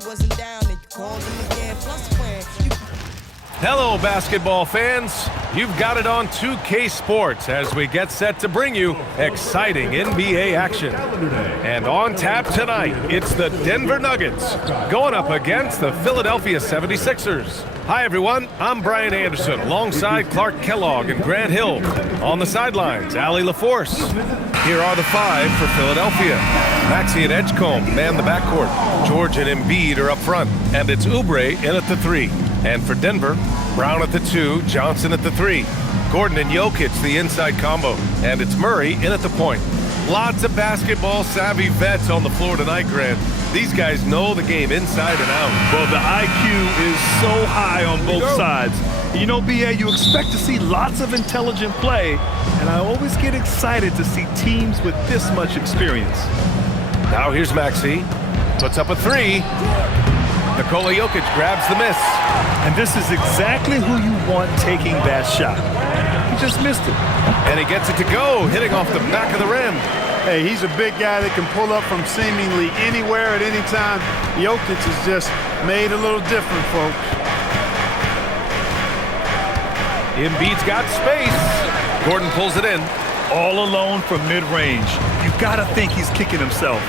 you wasn't down and you called him again. Plus when you... Hello, basketball fans. You've got it on 2K Sports as we get set to bring you exciting NBA action. And on tap tonight, it's the Denver Nuggets going up against the Philadelphia 76ers. Hi, everyone. I'm Brian Anderson alongside Clark Kellogg and Grant Hill. On the sidelines, Allie LaForce. Here are the five for Philadelphia. Maxey and Edgecombe man the backcourt. George and Embiid are up front. And it's Oubre in at the 3. And for Denver, Brown at the 2, Johnson at the 3. Gordon and Jokic, the inside combo. And it's Murray in at the point. Lots of basketball-savvy vets on the floor tonight, Grant. These guys know the game inside and out. Well, the IQ is so high on both sides. You know, B.A., you expect to see lots of intelligent play, and I always get excited to see teams with this much experience. Now here's Maxey. Puts up a 3. Nikola Jokic grabs the miss. And this is exactly who you want taking that shot. He just missed it. And he gets it to go, hitting off the back of the rim. Hey, he's a big guy that can pull up from seemingly anywhere at any time. Jokic is just made a little different, folks. Embiid's got space. Gordon pulls it in. All alone from mid-range. You gotta think he's kicking himself.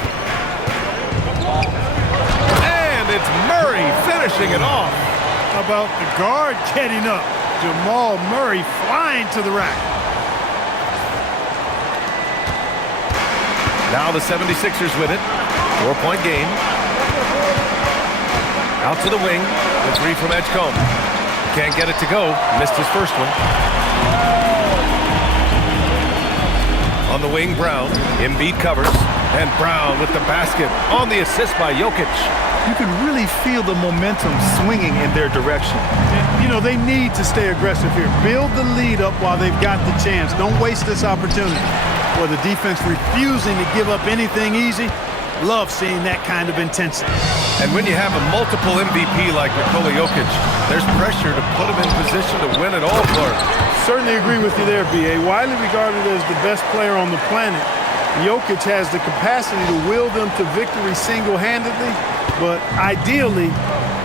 And it's Murray finishing it off. How about the guard getting up? Jamal Murray flying to the rack. Now the 76ers with it. 4-point game. Out to the wing. The 3 from Edgecombe. Can't get it to go. Missed his first one. On the wing, Brown. Embiid covers. And Brown with the basket on the assist by Jokic. You can really feel the momentum swinging in their direction. You know, they need to stay aggressive here. Build the lead up while they've got the chance. Don't waste this opportunity. Or the defense refusing to give up anything easy. Love seeing that kind of intensity. And when you have a multiple MVP like Nikola Jokic, there's pressure to put him in position to win it all for him. Certainly agree with you there, B.A. Widely regarded as the best player on the planet, Jokic has the capacity to will them to victory single-handedly, but ideally,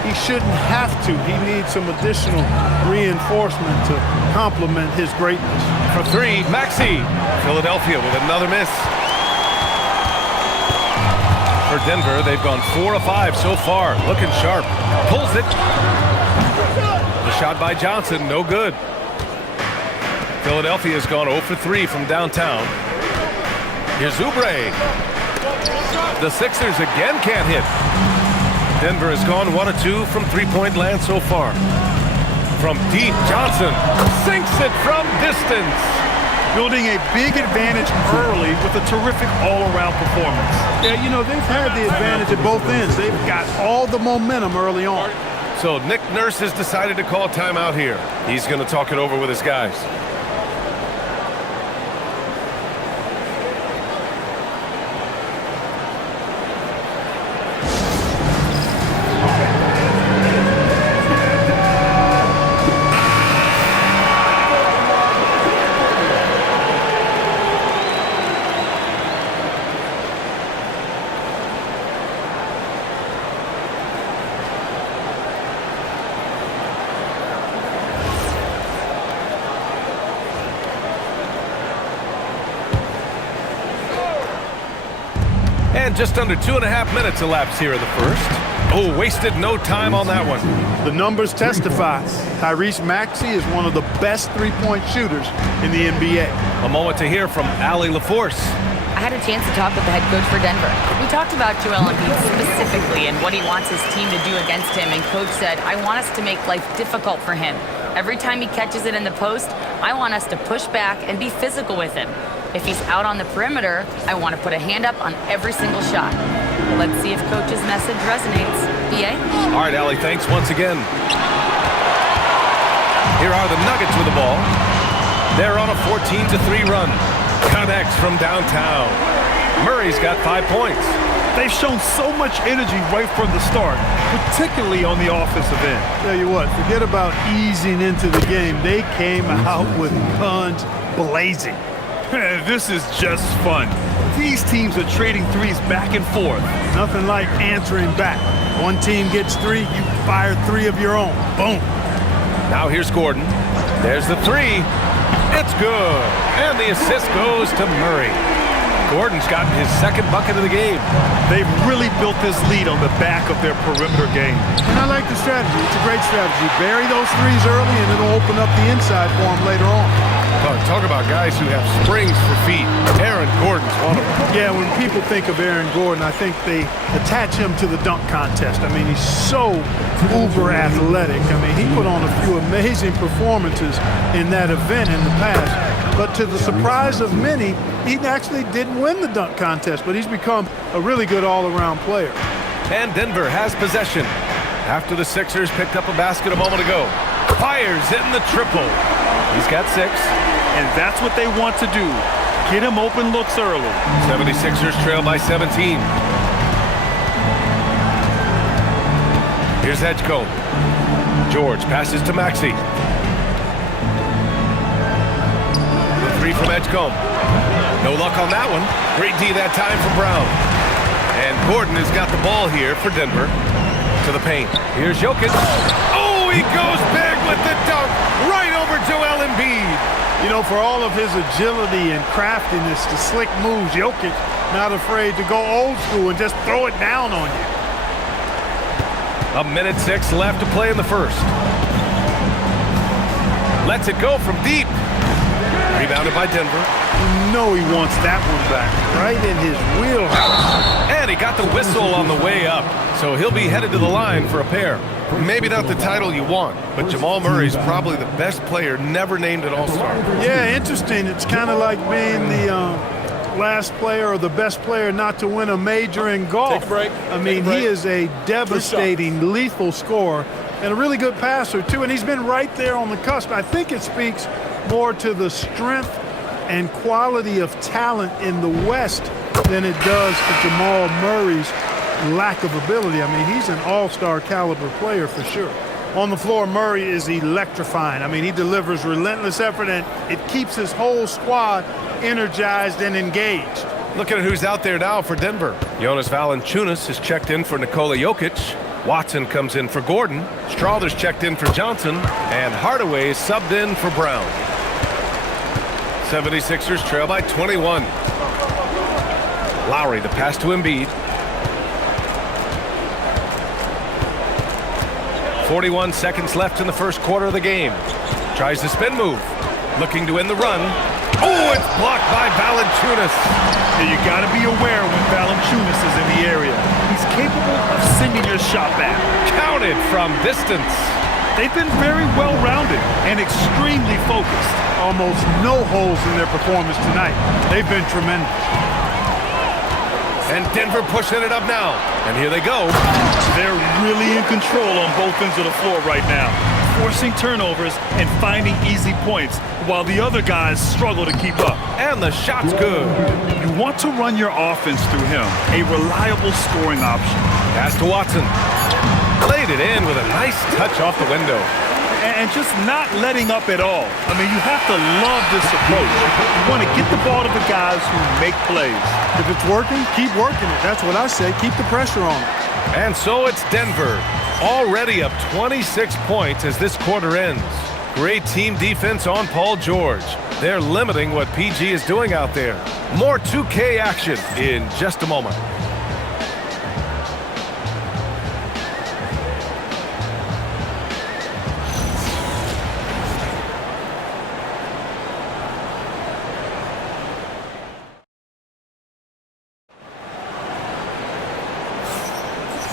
he shouldn't have to. He needs some additional reinforcement to complement his greatness. For 3, Maxey. Philadelphia with another miss. For Denver, they've gone 4 of 5 so far. Looking sharp. Pulls it. The shot by Johnson, no good. Philadelphia's gone 0 for 3 from downtown. Here's Oubre. The Sixers again can't hit. Denver has gone 1 of 2 from three-point land so far. From deep, Johnson sinks it from distance. Building a big advantage early with a terrific all-around performance. Yeah, you know, they've had the advantage at both ends. They've got all the momentum early on. So Nick Nurse has decided to call timeout here. He's going to talk it over with his guys. And just under 2.5 minutes elapsed here in the first. Oh, wasted no time on that one. The numbers testify. Tyrese Maxey is one of the best three-point shooters in the NBA. A moment to hear from Allie LaForce. I had a chance to talk with the head coach for Denver. We talked about Joel Embiid specifically and what he wants his team to do against him, and coach said, I want us to make life difficult for him. Every time he catches it in the post, I want us to push back and be physical with him. If he's out on the perimeter, I want to put a hand up on every single shot. Let's see if coach's message resonates. BA? All right, Allie, thanks once again. Here are the Nuggets with the ball. They're on a 14-3 run. Connects from downtown. Murray's got 5 points. They've shown so much energy right from the start, particularly on the offensive end. Tell you what, forget about easing into the game. They came out with guns blazing. This is just fun. These teams are trading threes back and forth. Nothing like answering back. One team gets 3, you fire 3 of your own. Boom. Now here's Gordon. There's the 3. It's good. And the assist goes to Murray. Gordon's gotten his second bucket of the game. They've really built this lead on the back of their perimeter game. And I like the strategy. It's a great strategy. Bury those 3s early, and it'll open up the inside for them later on. Talk about guys who have springs for feet. Aaron Gordon's one of them. Yeah, when people think of Aaron Gordon, I think they attach him to the dunk contest. I mean, he's so uber athletic. I mean, he put on a few amazing performances in that event in the past. But to the surprise of many, he actually didn't win the dunk contest, but he's become a really good all-around player. And Denver has possession. After the Sixers picked up a basket a moment ago. Fires in the triple. He's got 6. And that's what they want to do. Get him open looks early. 76ers trail by 17. Here's Edgecombe. George passes to Maxey. The 3 from Edgecombe. No luck on that one. Great D that time from Brown. And Gordon has got the ball here for Denver. To the paint. Here's Jokic. Oh, he goes big with the dunk. Right over Joel Embiid. You know, for all of his agility and craftiness, the slick moves, Jokic not afraid to go old school and just throw it down on you. 1:06 left to play in the first. Lets it go from deep. Rebounded by Denver. You know he wants that one back, right in his wheelhouse. And he got the whistle on the way up, so he'll be headed to the line for a pair. Maybe not the title you want, but Jamal Murray's probably the best player never named an All-Star. Yeah, interesting. It's kind of like being the last player or the best player not to win a major in golf. Take a break. I mean, he is a devastating, lethal scorer and a really good passer, too. And he's been right there on the cusp. I think it speaks more to the strength and quality of talent in the West than it does to Jamal Murray's lack of ability. I mean, he's an all-star caliber player for sure. On the floor, Murray is electrifying. I mean, he delivers relentless effort, and it keeps his whole squad energized and engaged. Look at who's out there now for Denver. Jonas Valanciunas is checked in for Nikola Jokic. Watson comes in for Gordon. Strawther's checked in for Johnson. And Hardaway is subbed in for Brown. 76ers trail by 21. Lowry, the pass to Embiid. 41 seconds left in the first quarter of the game. Tries the spin move. Looking to win the run. Oh, it's blocked by Valanciunas. And you got to be aware when Valanciunas is in the area. He's capable of sending your shot back. Counted from distance. They've been very well-rounded and extremely focused. Almost no holes in their performance tonight. They've been tremendous. And Denver pushing it up now. And here they go. They're really in control on both ends of the floor right now, forcing turnovers and finding easy points while the other guys struggle to keep up. And the shot's good. You want to run your offense through him, a reliable scoring option. Pass to Watson. Laid it in with a nice touch off the window. And just not letting up at all. I mean, you have to love this approach. You want to get the ball to the guys who make plays. If it's working, keep working it. That's what I say. Keep the pressure on it. And so it's Denver, already up 26 points as this quarter ends. Great team defense on Paul George. They're limiting what PG is doing out there. More 2K action in just a moment.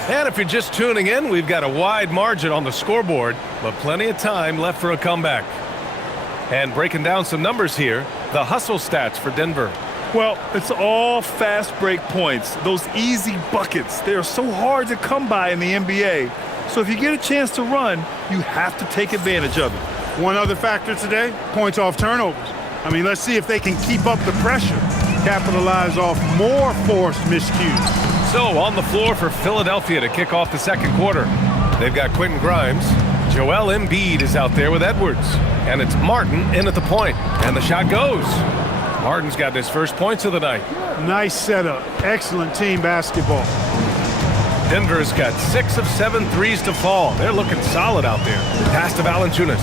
And if you're just tuning in, we've got a wide margin on the scoreboard, but plenty of time left for a comeback. And breaking down some numbers here, the hustle stats for Denver. Well, it's all fast break points, those easy buckets. They are so hard to come by in the NBA. So if you get a chance to run, you have to take advantage of it. One other factor today, points off turnovers. I mean, let's see if they can keep up the pressure, capitalize off more forced miscues. So on the floor for Philadelphia to kick off the second quarter. They've got Quentin Grimes. Joel Embiid is out there with Edwards. And it's Martin in at the point. And the shot goes. Martin's got his first points of the night. Nice setup. Excellent team basketball. Denver's got 6 of 7 threes to fall. They're looking solid out there. Pass to Valanciunas.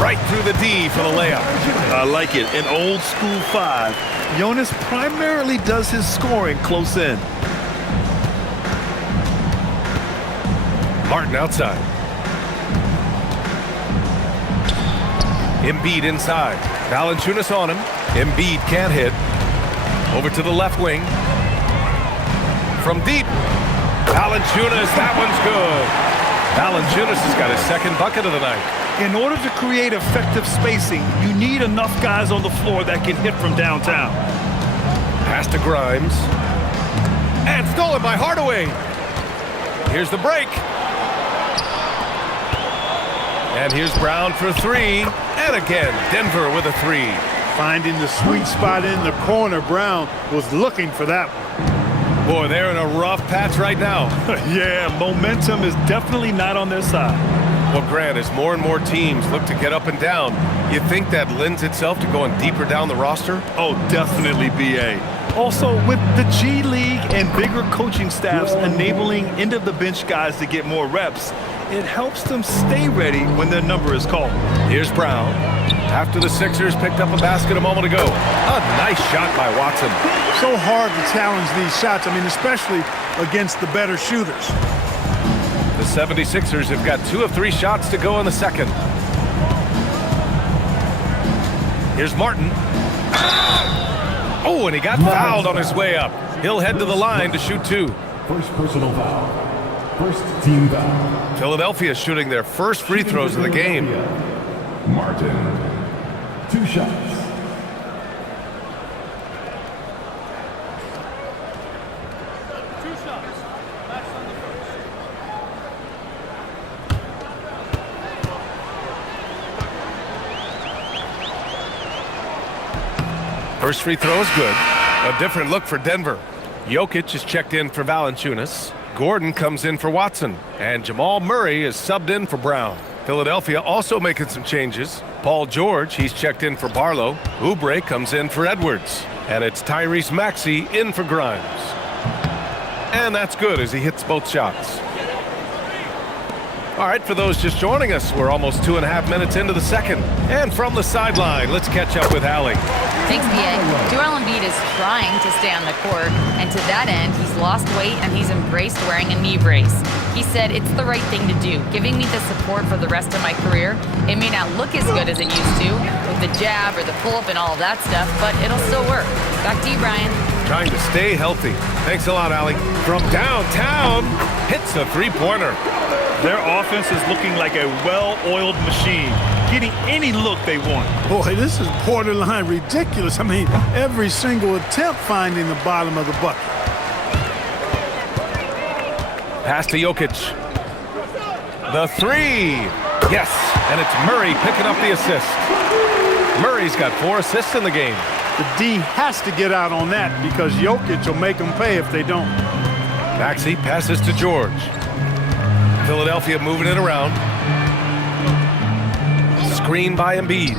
Right through the D for the layup. I like it. An old school 5. Jonas primarily does his scoring close in. Martin outside. Embiid inside. Valanciunas on him. Embiid can't hit. Over to the left wing. From deep. Valanciunas, that one's good. Valanciunas has got his second bucket of the night. In order to create effective spacing, you need enough guys on the floor that can hit from downtown. Pass to Grimes. And stolen by Hardaway. Here's the break. And here's Brown for 3. And again, Denver with a 3. Finding the sweet spot in the corner. Brown was looking for that one. Boy, they're in a rough patch right now. Yeah, momentum is definitely not on their side. Well, Grant, as more and more teams look to get up and down, you think that lends itself to going deeper down the roster? Oh, definitely, B.A. Also, with the G League and bigger coaching staffs enabling end-of-the-bench guys to get more reps, it helps them stay ready when their number is called. Here's Brown. After the Sixers picked up a basket a moment ago. A nice shot by Watson. So hard to challenge these shots. I mean, especially against the better shooters. The 76ers have got 2 of 3 shots to go in the second. Here's Martin. Oh, and he got fouled on his way up. He'll head to the line to shoot 2. First personal foul. First team foul. Philadelphia shooting their first free throws of the game. Martin. 2 shots. First free throw is good. A different look for Denver. Jokic is checked in for Valanciunas. Gordon comes in for Watson. And Jamal Murray is subbed in for Brown. Philadelphia also making some changes. Paul George, he's checked in for Barlow. Oubre comes in for Edwards. And it's Tyrese Maxey in for Grimes. And that's good as he hits both shots. All right, for those just joining us, we're almost 2.5 minutes into the second. And from the sideline, let's catch up with Allie. Thanks, B.A. Joel Embiid is trying to stay on the court, and to that end, he's lost weight and he's embraced wearing a knee brace. He said, "It's the right thing to do, giving me the support for the rest of my career. It may not look as good as it used to, with the jab or the pull-up and all of that stuff, but it'll still work." Back to you, Brian. Trying to stay healthy. Thanks a lot, Allie. From downtown, hits a three-pointer. Their offense is looking like a well-oiled machine, getting any look they want. Boy, this is borderline ridiculous. I mean, every single attempt finding the bottom of the bucket. Pass to Jokic. The 3. Yes, and it's Murray picking up the assist. Murray's got 4 assists in the game. The D has to get out on that because Jokic will make them pay if they don't. Maxey passes to George. Philadelphia moving it around. Screen by Embiid.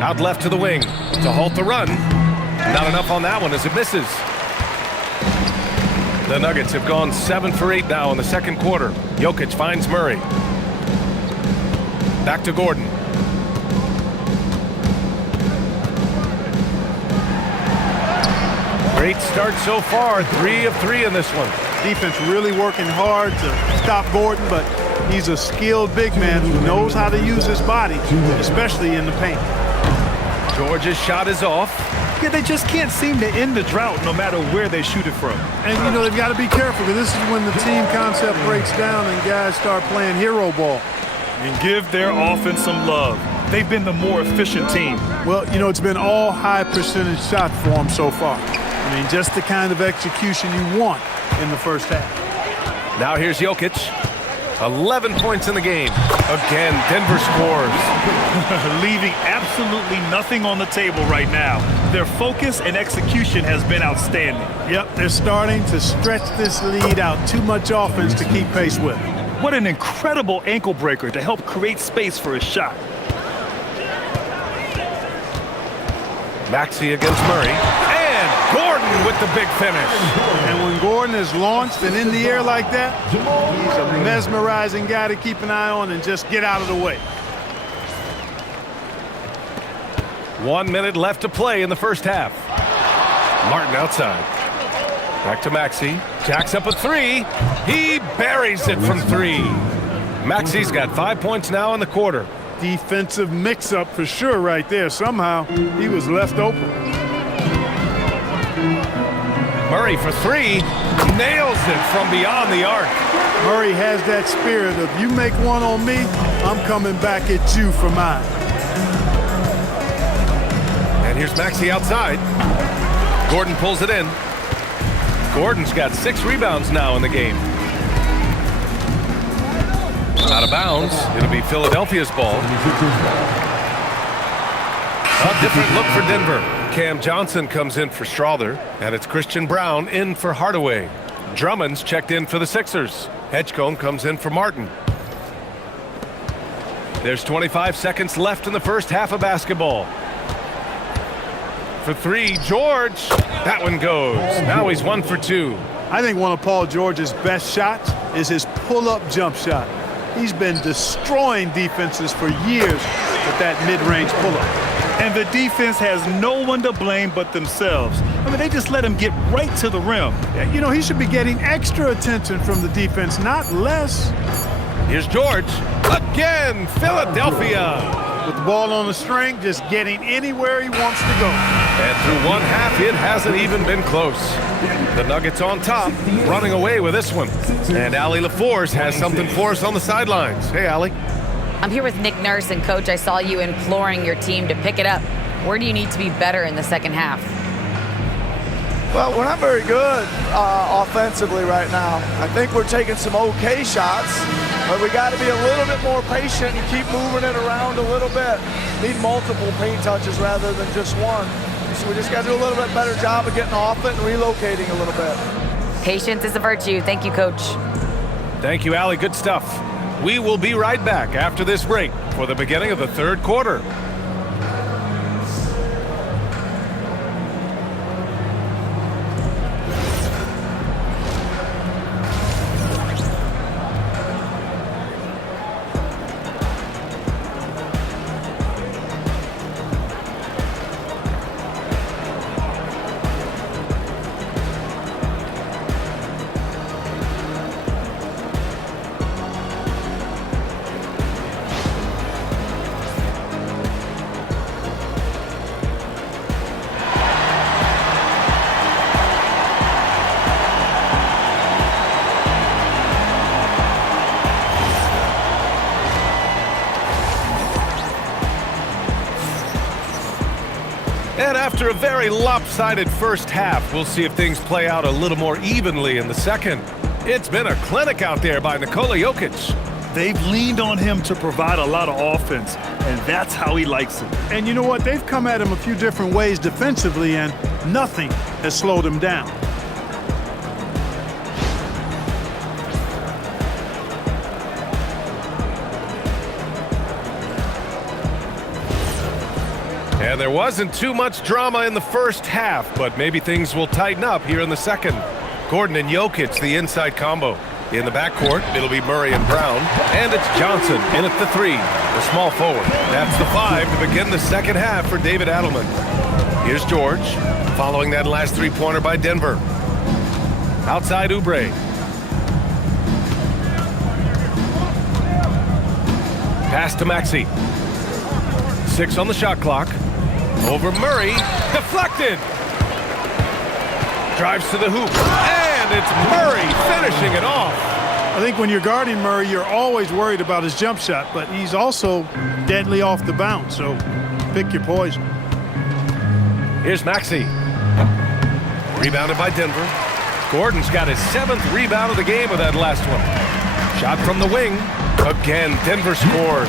Out left to the wing to halt the run. Not enough on that one as it misses. The Nuggets have gone 7 for 8 now in the second quarter. Jokic finds Murray. Back to Gordon. Great start so far. 3 of 3 in this one. Defense really working hard to stop Gordon, but he's a skilled big man who knows how to use his body, especially in the paint. George's shot is off. Yeah, they just can't seem to end the drought no matter where they shoot it from. And, you know, they've got to be careful because this is when the team concept breaks down and guys start playing hero ball. And give their offense some love. They've been the more efficient team. Well, you know, it's been all high percentage shots for them so far. I mean, just the kind of execution you want in the first half. Now here's Jokic. 11 points in the game. Again, Denver scores. Leaving absolutely nothing on the table right now. Their focus and execution has been outstanding. Yep, they're starting to stretch this lead out. Too much offense to keep pace with. What an incredible ankle breaker to help create space for his shot. Maxey against Murray. And Gordon with the big finish. And when Gordon is launched and in the air like that, he's a mesmerizing guy to keep an eye on and just get out of the way. 1 minute left to play in the first half. Martin outside. Back to Maxey. Jacks up a three. He buries it from three. Maxey's got 5 points now in the quarter. Defensive mix-up for sure right there. Somehow he was left open. Murray for three. Nails it from beyond the arc. Murray has that spirit of you make one on me, I'm coming back at you for mine. And here's Maxey outside. Gordon pulls it in. Gordon's got 6 rebounds now in the game. Out of bounds. It'll be Philadelphia's ball. A different look for Denver. Cam Johnson comes in for Strawther, and it's Christian Brown in for Hardaway. Drummond's checked in for the Sixers. Edgecombe comes in for Martin. There's 25 seconds left in the first half of basketball. For three, George. That one goes. Now he's 1 for 2. I think one of Paul George's best shots is his pull-up jump shot. He's been destroying defenses for years with that mid-range pull-up. And the defense has no one to blame but themselves. I mean, they just let him get right to the rim. You know, he should be getting extra attention from the defense, not less. Here's George. Again, Philadelphia. With the ball on the string, just getting anywhere he wants to go. And through one half, it hasn't even been close. The Nuggets on top, running away with this one. And Allie LaForce has something for us on the sidelines. Hey, Allie. I'm here with Nick Nurse, and Coach, I saw you imploring your team to pick it up. Where do you need to be better in the second half? Well, we're not very good offensively right now. I think we're taking some okay shots, but we got to be a little bit more patient and keep moving it around a little bit. Need multiple paint touches rather than just one. So we just got to do a little bit better job of getting off it and relocating a little bit. Patience is a virtue. Thank you, Coach. Thank you, Allie. Good stuff. We will be right back after this break for the beginning of the third quarter. And after a very lopsided first half, we'll see if things play out a little more evenly in the second. It's been a clinic out there by Nikola Jokic. They've leaned on him to provide a lot of offense, and that's how he likes it. And you know what? They've come at him a few different ways defensively, and nothing has slowed him down. And there wasn't too much drama in the first half, but maybe things will tighten up here in the second. Gordon and Jokic, the inside combo. In the backcourt, it'll be Murray and Brown. And it's Johnson in at the 3, the small forward. That's the 5 to begin the second half for David Adelman. Here's George, following that last three-pointer by Denver. Outside Oubre. Pass to Maxey. 6 on the shot clock. Over Murray, deflected. Drives to the hoop, and it's Murray finishing it off. I think when you're guarding Murray, you're always worried about his jump shot, but he's also deadly off the bounce, so pick your poison. Here's Maxey. Rebounded by Denver. Gordon's got his 7th rebound of the game with that last one. Shot from the wing. Again, Denver scores.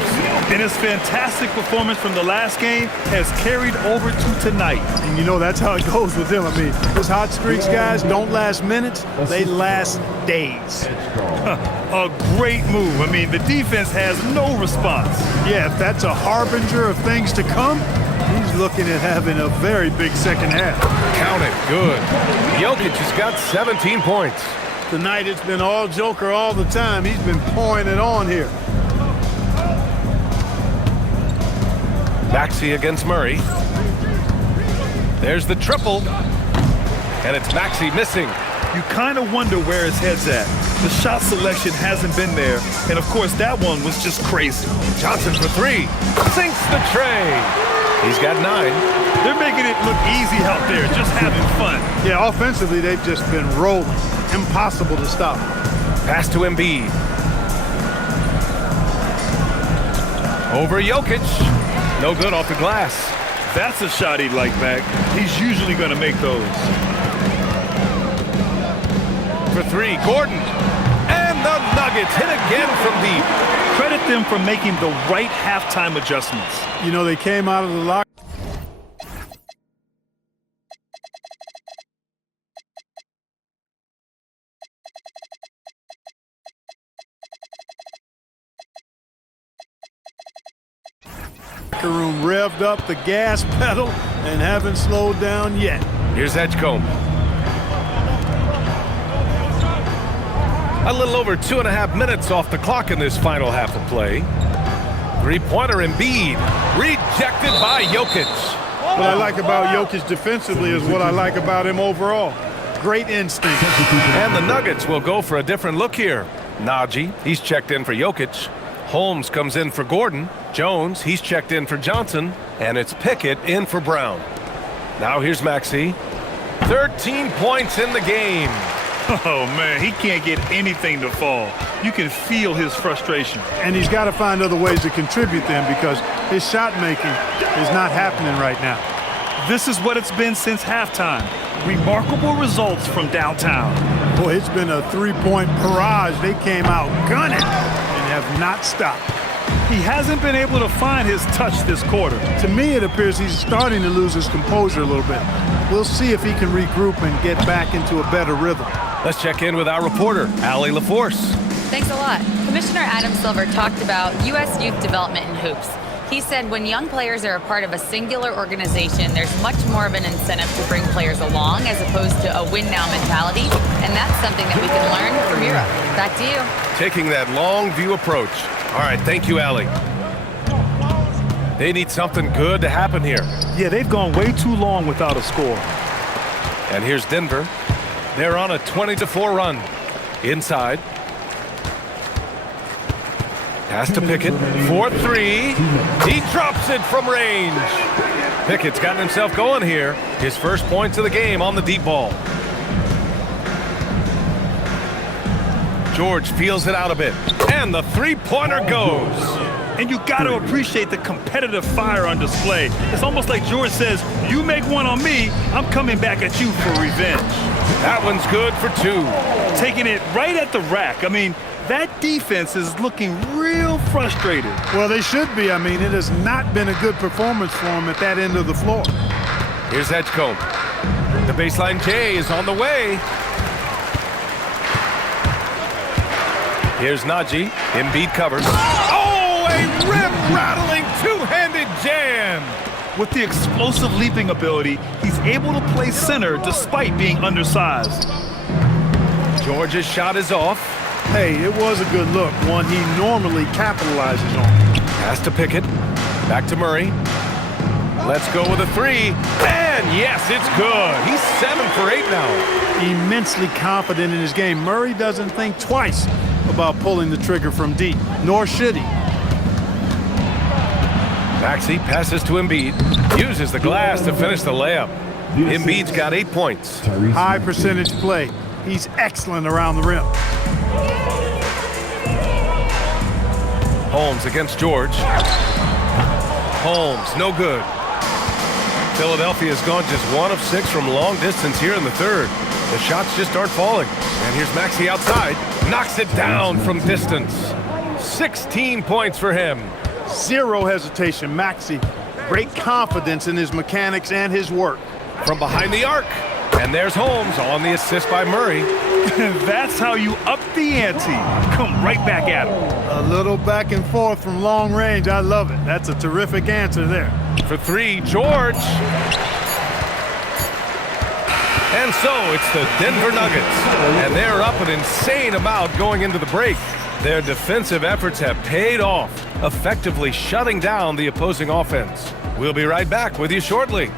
And his fantastic performance from the last game has carried over to tonight. And you know, that's how it goes with him. I mean, those hot streaks, guys, don't last minutes. They last days. A great move. I mean, the defense has no response. Yeah, if that's a harbinger of things to come, he's looking at having a very big second half. Count it. Good. Jokic has got 17 points. Tonight it's been all Joker all the time. He's been pouring it on here. Maxey against Murray. There's the triple. And it's Maxey missing. You kind of wonder where his head's at. The shot selection hasn't been there. And, of course, that one was just crazy. Johnson for three. Sinks the tray. He's got 9. They're making it look easy out there, just having fun. Yeah, offensively, they've just been rolling. Impossible to stop. Pass to Embiid. Over Jokic. No good off the glass. That's a shot he'd like back. He's usually going to make those. For 3, Gordon. And the Nuggets hit again from deep. Credit them for making the right halftime adjustments. You know, they came out of the locker room, revved up the gas pedal and haven't slowed down yet. Here's Edgecombe. A little over 2.5 minutes off the clock in this final half of play. Three-pointer Embiid. Rejected by Jokic. What I like about Jokic defensively is what I like about him overall. Great instinct. And the Nuggets will go for a different look here. Najee, he's checked in for Jokic. Holmes comes in for Gordon. Jones, he's checked in for Johnson. And it's Pickett in for Brown. Now here's Maxey. 13 points in the game. Oh, man, he can't get anything to fall. You can feel his frustration. And he's got to find other ways to contribute them because his shot making is not happening right now. This is what it's been since halftime. Remarkable results from downtown. Boy, it's been a three-point barrage. They came out gunning and have not stopped. He hasn't been able to find his touch this quarter. To me, it appears he's starting to lose his composure a little bit. We'll see if he can regroup and get back into a better rhythm. Let's check in with our reporter, Allie LaForce. Thanks a lot. Commissioner Adam Silver talked about U.S. youth development in hoops. He said when young players are a part of a singular organization, there's much more of an incentive to bring players along as opposed to a win-now mentality, and that's something that we can learn from Europe. Back to you. Taking that long view approach. All right, thank you, Allie. They need something good to happen here. Yeah, they've gone way too long without a score. And here's Denver. They're on a 20-4 run. Inside. Pass to Pickett for 3. He drops it from range. Pickett's gotten himself going here. His first points of the game on the deep ball. George feels it out a bit. And the three-pointer goes. And you got to appreciate the competitive fire on display. It's almost like George says, you make one on me, I'm coming back at you for revenge. That one's good for 2. Taking it right at the rack. I mean, that defense is looking real frustrated. Well, they should be. I mean, it has not been a good performance for them at that end of the floor. Here's Edgecombe. The baseline J is on the way. Here's Najee. Embiid covers. Oh, a rim-rattling two-handed jam. With the explosive leaping ability, he's able to play center despite being undersized. George's shot is off. Hey, it was a good look, one he normally capitalizes on. Pass to Pickett. Back to Murray. Let's go with a 3. And yes, it's good. He's 7 for 8 now. Immensely confident in his game. Murray doesn't think twice about pulling the trigger from deep, nor should he. Maxey passes to Embiid. Uses the glass to finish the layup. Embiid's got 8 points. High percentage play. He's excellent around the rim. Holmes against George. Holmes, no good. Philadelphia's gone just 1 of 6 from long distance here in the third. The shots just aren't falling. And here's Maxey outside. Knocks it down from distance. 16 points for him. Zero hesitation, Maxey. Great confidence in his mechanics and his work. From behind the arc. And there's Holmes on the assist by Murray. That's how you up the ante. Come right back at him. A little back and forth from long range. I love it. That's a terrific answer there. for three, George. And so it's the Denver Nuggets, and they're up an insane amount going into the break. Their defensive efforts have paid off, effectively shutting down the opposing offense. We'll be right back with you shortly.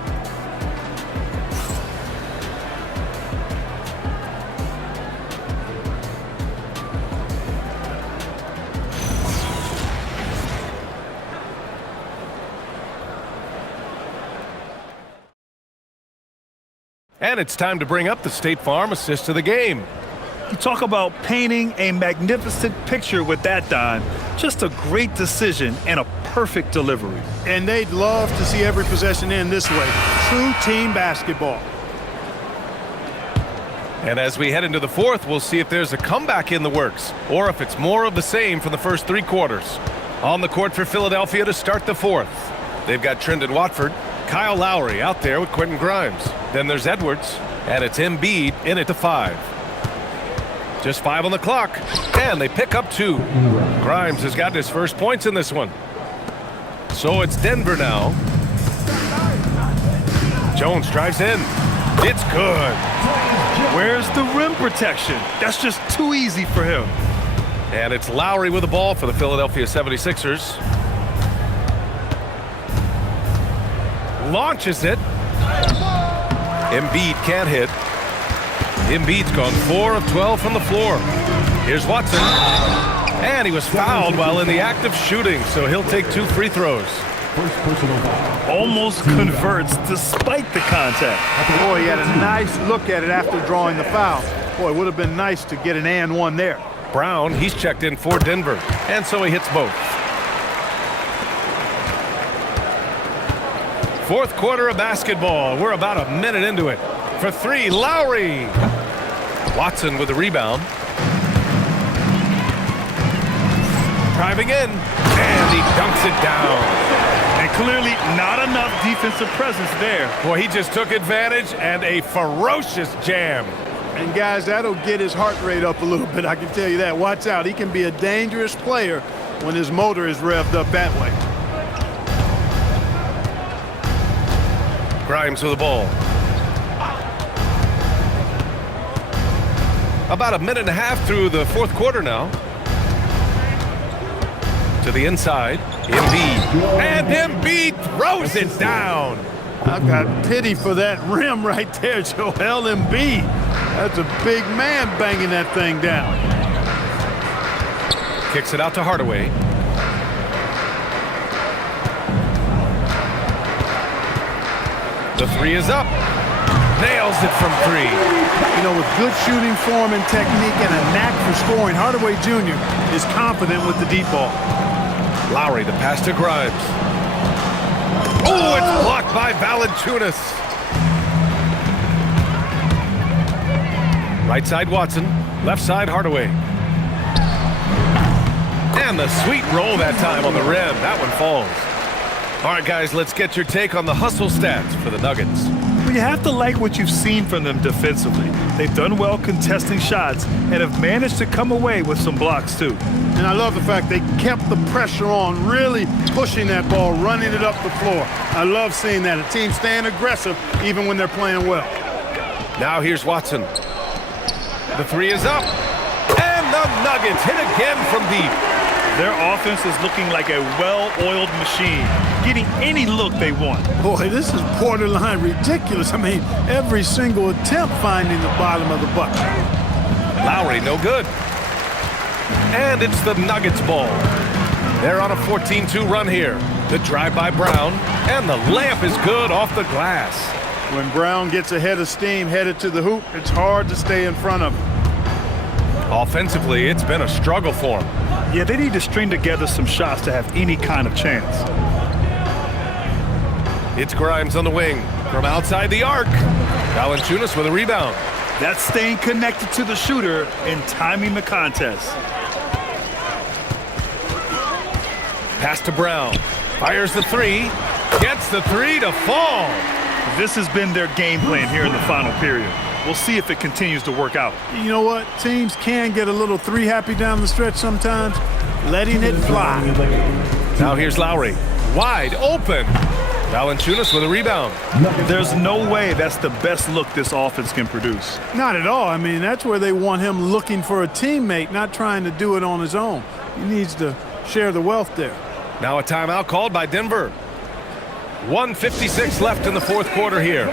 And it's time to bring up the State Farm assist of the game. You talk about painting a magnificent picture with that, Don. Just a great decision and a perfect delivery. And they'd love to see every possession end this way. True team basketball. And as we head into the fourth, we'll see if there's a comeback in the works or if it's more of the same from the first three quarters. On the court for Philadelphia to start the fourth. They've got Trendon Watford, Kyle Lowry out there with Quentin Grimes. Then there's Edwards, and it's Embiid in at the 5. Just 5 on the clock, and they pick up 2. Grimes has got his first points in this one. So it's Denver now. Jones drives in. It's good. Where's the rim protection? That's just too easy for him. And it's Lowry with the ball for the Philadelphia 76ers. Launches it. Embiid can't hit. Embiid's gone 4 of 12 from the floor. Here's Watson. And he was fouled while in the act of shooting, so he'll take 2 free throws. First personal foul. Almost converts despite the contact. Boy, he had a nice look at it after drawing the foul. Boy, it would have been nice to get an and one there. Brown, he's checked in for Denver, and so he hits both. Fourth quarter of basketball. We're about a minute into it. For 3, Lowry. Watson with the rebound. Driving in, and he dunks it down. And clearly not enough defensive presence there. Boy, he just took advantage and a ferocious jam. And guys, that'll get his heart rate up a little bit, I can tell you that. Watch out, he can be a dangerous player when his motor is revved up that way. Grimes with the ball. About a minute and a half through the fourth quarter now. To the inside, Embiid. And Embiid throws it down. I've got pity for that rim right there, Joel Embiid. That's a big man banging that thing down. Kicks it out to Hardaway. The 3 is up. Nails it from 3. You know, with good shooting form and technique and a knack for scoring, Hardaway Jr. is confident with the deep ball. Lowry, the pass to Grimes. Oh, it's blocked by Valanciunas. Right side Watson, left side Hardaway. And the sweet roll that time on the rim. That one falls. All right, guys, let's get your take on the hustle stats for the Nuggets. Well, you have to like what you've seen from them defensively. They've done well contesting shots and have managed to come away with some blocks, too. And I love the fact they kept the pressure on, really pushing that ball, running it up the floor. I love seeing that. A team staying aggressive even when they're playing well. Now here's Watson. The 3 is up. And the Nuggets hit again from deep. Their offense is looking like a well-oiled machine, getting any look they want. Boy, this is borderline ridiculous. I mean, every single attempt finding the bottom of the bucket. Lowry, no good. And it's the Nuggets ball. They're on a 14-2 run here. The drive by Brown, and the layup is good off the glass. When Brown gets ahead of steam, headed to the hoop, it's hard to stay in front of him. Offensively, it's been a struggle for him. Yeah, they need to string together some shots to have any kind of chance. It's Grimes on the wing from outside the arc. Valanciunas with a rebound. That's staying connected to the shooter and timing the contest. Pass to Brown. Fires the 3. Gets the 3 to fall. This has been their game plan here in the final period. We'll see if it continues to work out. You know what? Teams can get a little 3 happy down the stretch sometimes. Letting it fly. Now here's Lowry. Wide open. Valanciunas with a rebound. There's no way that's the best look this offense can produce. Not at all. I mean, that's where they want him looking for a teammate, not trying to do it on his own. He needs to share the wealth there. Now a timeout called by Denver. 1:56 left in the fourth quarter here.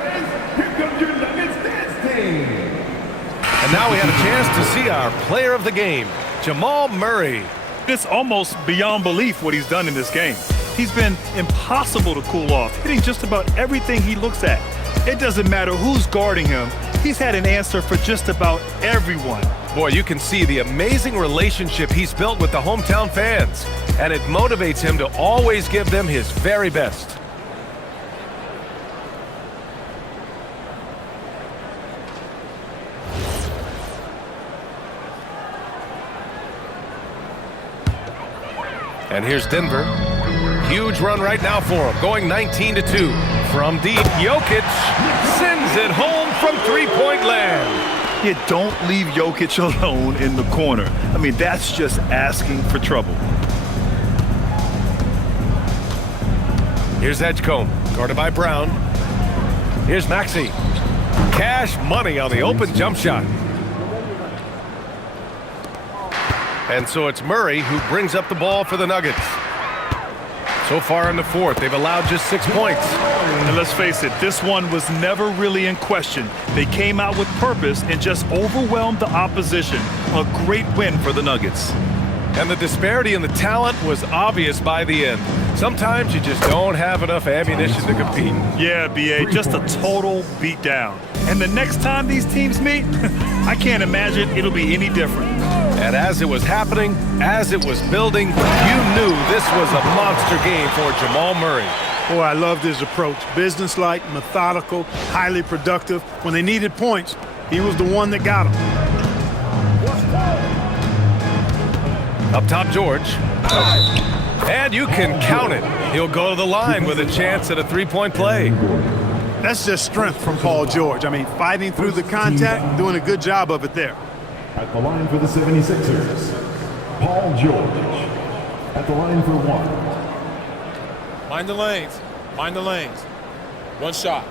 And now we have a chance to see our player of the game, Jamal Murray. It's almost beyond belief what he's done in this game. He's been impossible to cool off, hitting just about everything he looks at. It doesn't matter who's guarding him. He's had an answer for just about everyone. Boy, you can see the amazing relationship he's built with the hometown fans, and it motivates him to always give them his very best. And here's Denver. Huge run right now for him, going 19-2. From deep, Jokic sends it home from three-point land. You don't leave Jokic alone in the corner. I mean, that's just asking for trouble. Here's Edgecombe, guarded by Brown. Here's Maxey. Cash money on the open jump shot. And so it's Murray who brings up the ball for the Nuggets. So far in the fourth, they've allowed just 6 points. And let's face it, this one was never really in question. They came out with purpose and just overwhelmed the opposition. A great win for the Nuggets. And the disparity in the talent was obvious by the end. Sometimes you just don't have enough ammunition to compete. Yeah, B.A., just a total beatdown. And the next time these teams meet, I can't imagine it'll be any different. And as it was happening, as it was building, you knew this was a monster game for Jamal Murray. Boy, I loved his approach. Businesslike, methodical, highly productive. When they needed points, he was the one that got them. Up top, George. And you can count it. He'll go to the line with a chance at a three-point play. That's just strength from Paul George. I mean, fighting through the contact, doing a good job of it there. At the line for the 76ers, Paul George. At the line for one. Mind the lanes. Mind the lanes. One shot.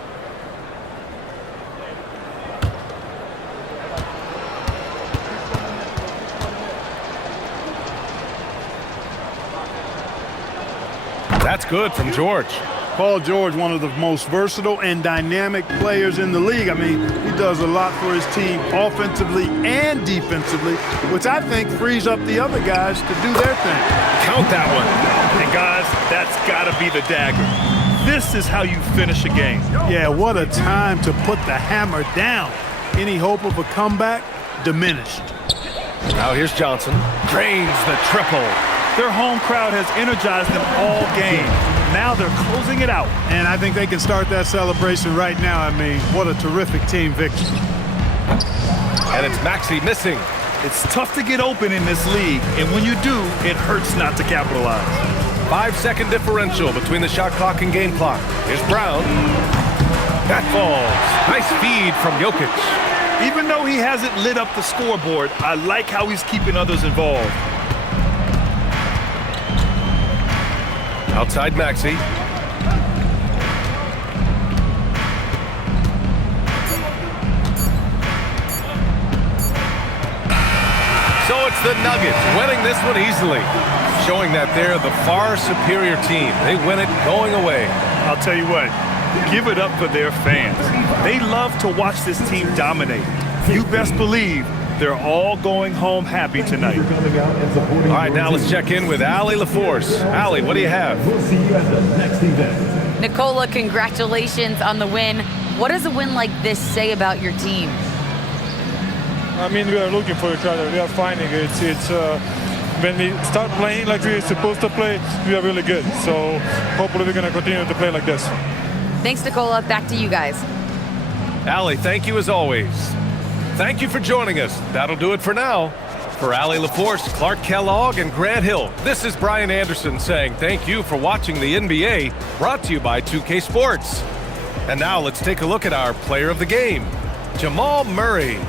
That's good from George. Paul George, one of the most versatile and dynamic players in the league. I mean, he does a lot for his team offensively and defensively, which I think frees up the other guys to do their thing. Count that one. And guys, that's got to be the dagger. This is how you finish a game. Yeah, what a time to put the hammer down. Any hope of a comeback? Diminished. Now here's Johnson. Drains the triple. Their home crowd has energized them all game. Now they're closing it out. And I think they can start that celebration right now. I mean, what a terrific team victory. And it's Maxey missing. It's tough to get open in this league, and when you do, it hurts not to capitalize. 5-second differential between the shot clock and game clock. Here's Brown. That falls. Nice feed from Jokic. Even though he hasn't lit up the scoreboard, I like how he's keeping others involved. Outside Maxey. So it's the Nuggets winning this one easily, showing that they're the far superior team. They win it going away. I'll tell you what, give it up for their fans. They love to watch this team dominate. You best believe they're all going home happy tonight. All right, now let's check in with Allie LaForce. Allie, what do you have? We'll see you at the next event. Nicola, congratulations on the win. What does a win like this say about your team? I mean, we are looking for each other. We are finding it. It's when we start playing like we're supposed to play, we are really good. So hopefully we're going to continue to play like this. Thanks, Nicola. Back to you guys. Allie, thank you as always. Thank you for joining us. That'll do it for now. For Allie LaForce, Clark Kellogg, and Grant Hill, this is Brian Anderson saying thank you for watching the NBA, brought to you by 2K Sports. And now let's take a look at our player of the game, Jamal Murray.